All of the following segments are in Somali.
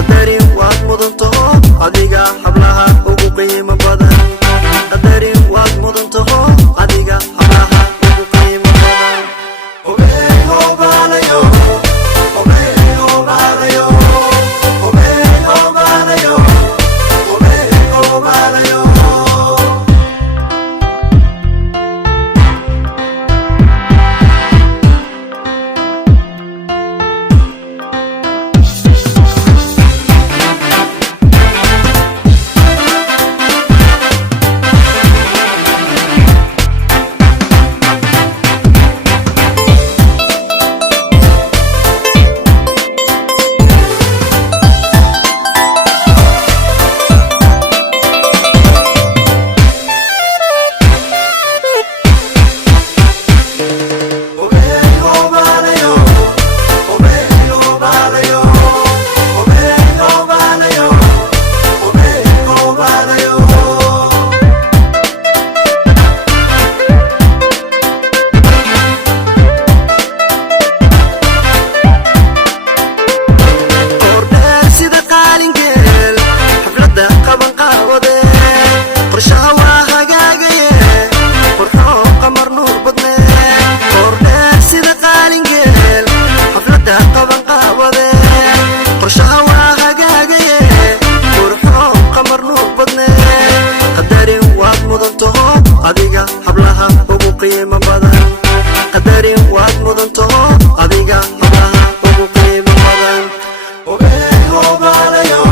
qadarin waad mudantaho adiga hablaha ugu qiimo badan qadarin waad mudantaho adiga hablaha ugu qiimo badan obeyo balayo obeyo balayo obeyo balayo obeyo balayo adiga hablaha ugu qiimo badan qadarin waad mudantaho adiga hablaha ugu qiimo badan obeyo balayo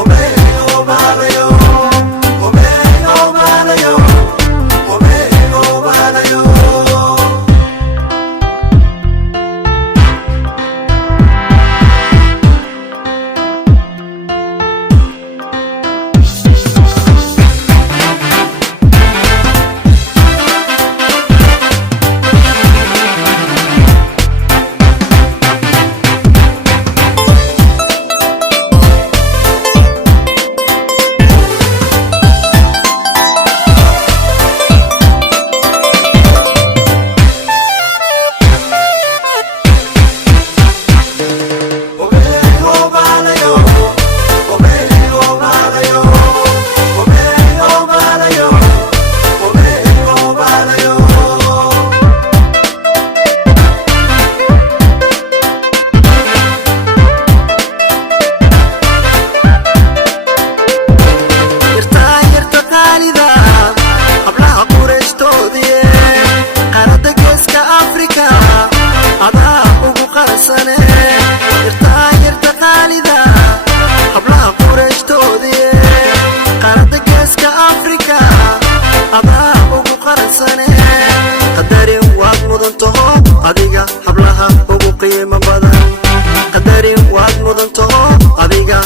obeyo balayo obeyo balayo obeyo balayo qadarin waad mudantaho adiga hablaha ugu qiimo badan qadarin waad mudantaho adiga